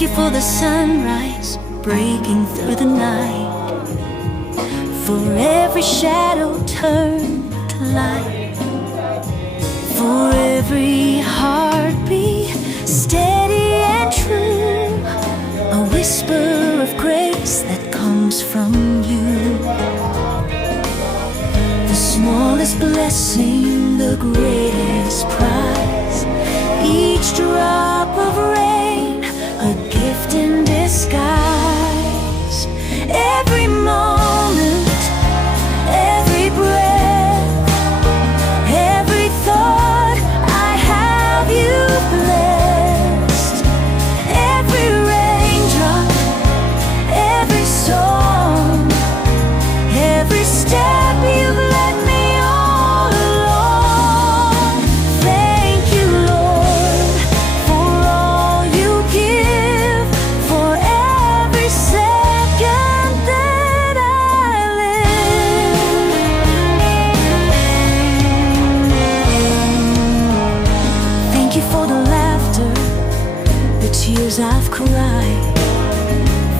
Thank you for the sunrise breaking through the night, for every shadow turned to light, for every heartbeat steady and true, a whisper of grace that comes from you. The smallest blessing, the greatest prize, each drop of rain, a gift in disguise. Every moment, every breath, every thought, I have you blessed. Every raindrop, every song, every step you've led me all along. Thank you, Lord, for all you give, for every second that I live. Thank you for the laughter, the tears I've cried,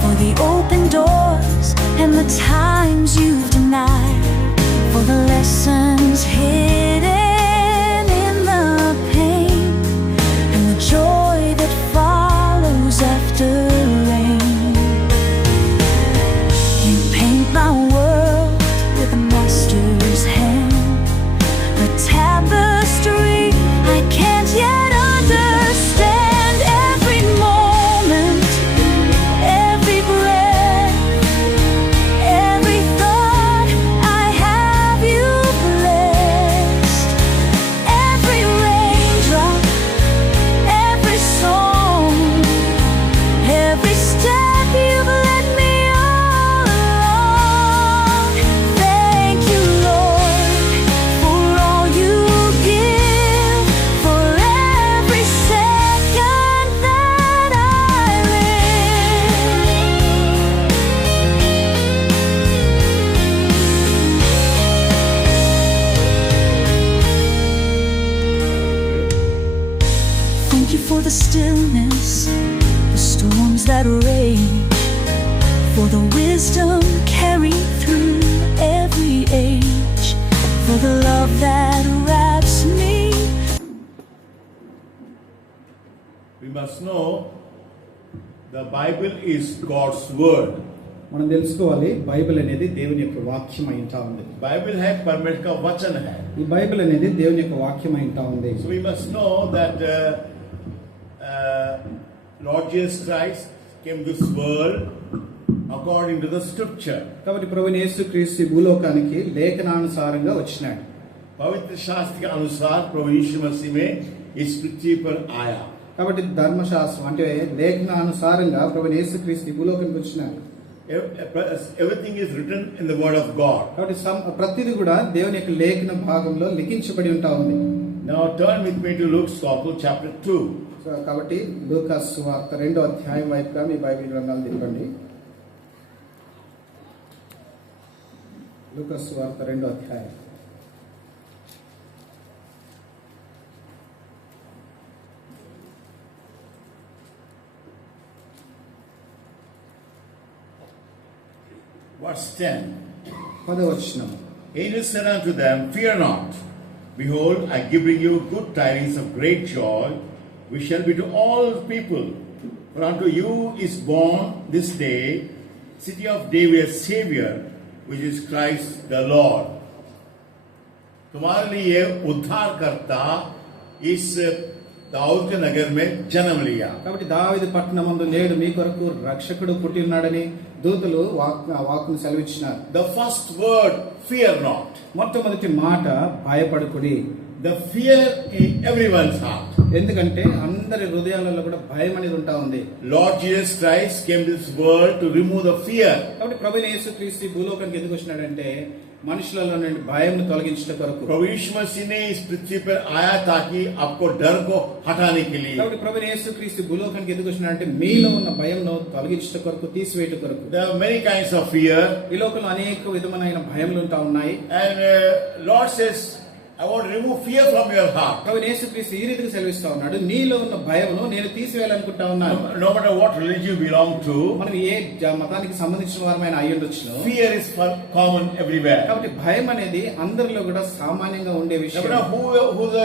for the open doors and the times you've denied, for the lessons hidden in the pain, and the joy that follows after rain. You paint my world with a master's hand, a tapestry I can't yet understand. Every moment, every breath, every thought, I have you blessed. Every raindrop, every song, every step you've led me all along. Thank you, Lord, for all you give, for every second that I live. Thank you for the stillness, the storms that rage, for the wisdom carried through every age, for the love that wraps me. We must know the Bible is God's word. మనం తెలుసుకోవాలి బైబిల్ అనేది దేవుని యొక్క వాక్యం అయి ఉంటా ఉంది. बाइबल है परमेश्वर का वचन है. ఈ బైబిల్ అనేది దేవుని యొక్క వాక్యం అయి ఉంటా ఉంది. So we must know that Lord Jesus Christ came to this world according to the scripture. కాబట్టి ప్రభువైన యేసుక్రీస్తు ఈ భూలోకానికి లేఖనానుసారంగా వచ్చినాడు. पवित्र शास्त्र के अनुसार प्रभु यीशु मसीह में इस पृथ्वी पर आया. కాబట్టి ధర్మశాస్త్రం అంటే లేఖనానుసారంగా ప్రభువైన యేసుక్రీస్తు ఈ భూలోకానికి వచ్చినాడు. Everything is written in the word of God. కాబట్టి ప్రతిదీ కూడా దేవుని యొక్క లేఖన భాగంలో లిఖించబడి ఉంటా ఉంది. Now turn with me to Luke's Gospel chapter 2. కాబట్టి లూకా సువార్త 2వ అధ్యాయం వైపుగా మీ బైబిల్ గ్రంథాలు తిప్పండి. లూకా సువార్త 2వ అధ్యాయం. Verse 10. 10వ వచనం. Angels said unto them, Fear not. Behold, I give you good tidings of great joy, which shall be to all people. For unto you is born this day, city of David, a Savior, which is Christ the Lord. तुम्हारे लिए उद्धारकर्ता इस दाऊद के नगर में जन्म लिया. కాబట్టి దావీదు పట్టణమందు నేడు మీ కొరకు రక్షకుడు పుట్టి ఉన్నాడని దూతలు వాక్కును సెలవిచ్చినారు. The first word, fear not. మొట్టమొదటి మాట భయపడకుడి. The fear in everyone's heart. ఎందుకంటే అందరి హృదయాలలో కూడా భయం అనేది ఉంటా ఉంది. Lord Jesus Christ came to this world to remove the fear. కాబట్టి ప్రభువైన యేసుక్రీస్తు ఈ భూలోకానికి ఎందుకు వచ్చినాడంటే మనుషులలో నుండి భయంను తొలగించడం కొరకు. प्रभु यीशु मसीह ने इस पृथ्वी पर आया ताकि आपको डर को हटाने के लिए. కాబట్టి ప్రభువైన యేసుక్రీస్తు భూలోకానికి ఎందుకు వచ్చినాడంటే మీలో ఉన్న భయంను తొలగించడం కొరకు, తీసివేయడం కొరకు. There are many kinds of fear. ఈ లోకంలో అనేక విధమైన భయములు ఉంటా ఉన్నాయి. And Lord says, I want to remove fear from your heart. ప్రభువైన యేసుక్రీస్తు ఈ రీతిగా సెలవిస్తా ఉన్నాడు, నీలో ఉన్న భయమును నేను తీసివేయాలనుకుంటా ఉన్నాను. No matter what religion you belong to, మనం ఏ మతానికి సంబంధించిన వారమైన అయి ఉండొచ్చును, fear is common everywhere. కాబట్టి భయం అనేది అందరిలో కూడా సామాన్యంగా ఉండే No విషయం. matter who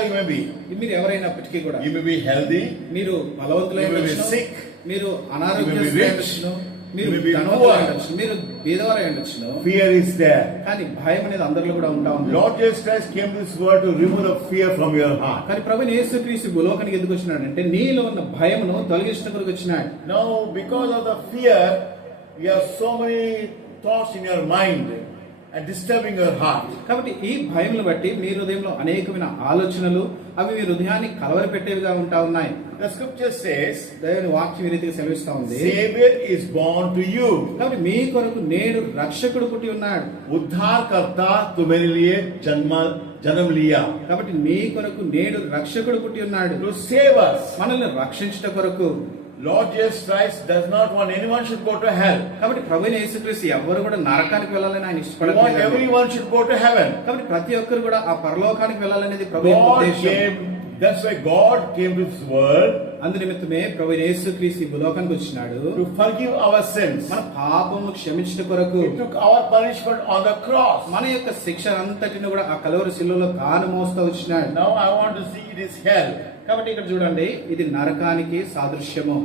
you may be, మీరు ఎవరైనప్పటికీ కూడా, you may be healthy, మీరు బలవంతులై you may be ఉండొచ్చును, sick, మీరు you may be అనారోగ్యస్తులై rich, ఉండొచ్చును, మీరు you may be ధనవంతులై poor. ఉండొచ్చు, మీరు బీదవారై ఉండొచ్చును, fear is there. కానీ భయం అనేది అందరిలో కూడా ఉంటా ఉంది. Lord Jesus Christ came to this world to remove the fear from your heart. కానీ ప్రభువైన యేసుక్రీస్తు భూలోకానికి ఎందుకు వచ్చినాడు అంటే నీలో ఉన్న భయమును తొలగించడం కొరకు వచ్చినాడు. Now, because of the fear, you have so many thoughts in your mind and disturbing your heart. కాబట్టి ఈ భయమును బట్టి మీ హృదయంలో అనేకమైన ఆలోచనలు అవి మీ హృదయాన్ని కలవరపెట్టేవిగా ఉంటా ఉన్నాయి. The scripture says, దేవుని వాక్యం ఈ రీతిగా సెలవిస్తా ఉంది, Savior is born to you. కాబట్టి మీ కొరకు నేడు రక్షకుడు పుట్టి ఉన్నాడు. उद्धारकर्ता तुम्हारे लिए जन्म लिया కాబట్టి మీ కొరకు నేడు రక్షకుడు పుట్టి ఉన్నాడు. to save us. మనల్ని రక్షించట కొరకు. Lord Jesus Christ does not want anyone should go to hell. కాబట్టి ప్రభువైన యేసుక్రీస్తు ఎవరు కూడా నరకానికి వెళ్ళాలని ఆయన He wants ఇష్టపడలేదు. everyone should go to heaven. కాబట్టి ప్రతి ఒక్కరు కూడా ఆ పరలోకానికి వెళ్ళాలనేది ప్రభు యొక్క God ఉద్దేశం. came. That's why God came to this world అందు నిమిత్తమే ప్రభువైన యేసుక్రీస్తు ఈ భూలోకానికి వచ్చినాడు to forgive our sins. మన పాపములు క్షమించట కొరకు. He took our punishment on the cross. మన యొక్క శిక్ష అంతటిని కూడా ఆ కలువరి శిలువలో తాను మోస్తూ వచ్చినాడు. Now I want to see it is hell. కాబట్టి ఇక్కడ చూడండి, ఇది నరకానికి సాదృశ్యము.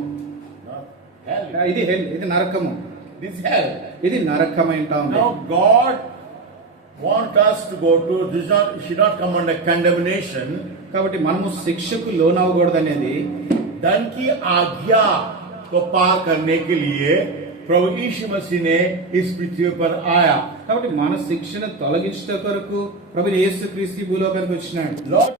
Not hell. ఇది హెల్, ఇది నరకము. This hell. ఇది నరకమైంటా ఉంది. Now God wants us to go to, should not come under condemnation. కాబట్టి మనము శిక్షకు లోనవ్వకూడదు అనేది धन की आज्ञा को पार करने के लिए प्रभु यीशु मसीह ने इस पृथ्वी पर आया. కాబట్టి మన శిక్షను తొలగించట కొరకు ప్రభువైన యేసుక్రీస్తు ఈ భూలోకానికి వచ్చినాడు. Lord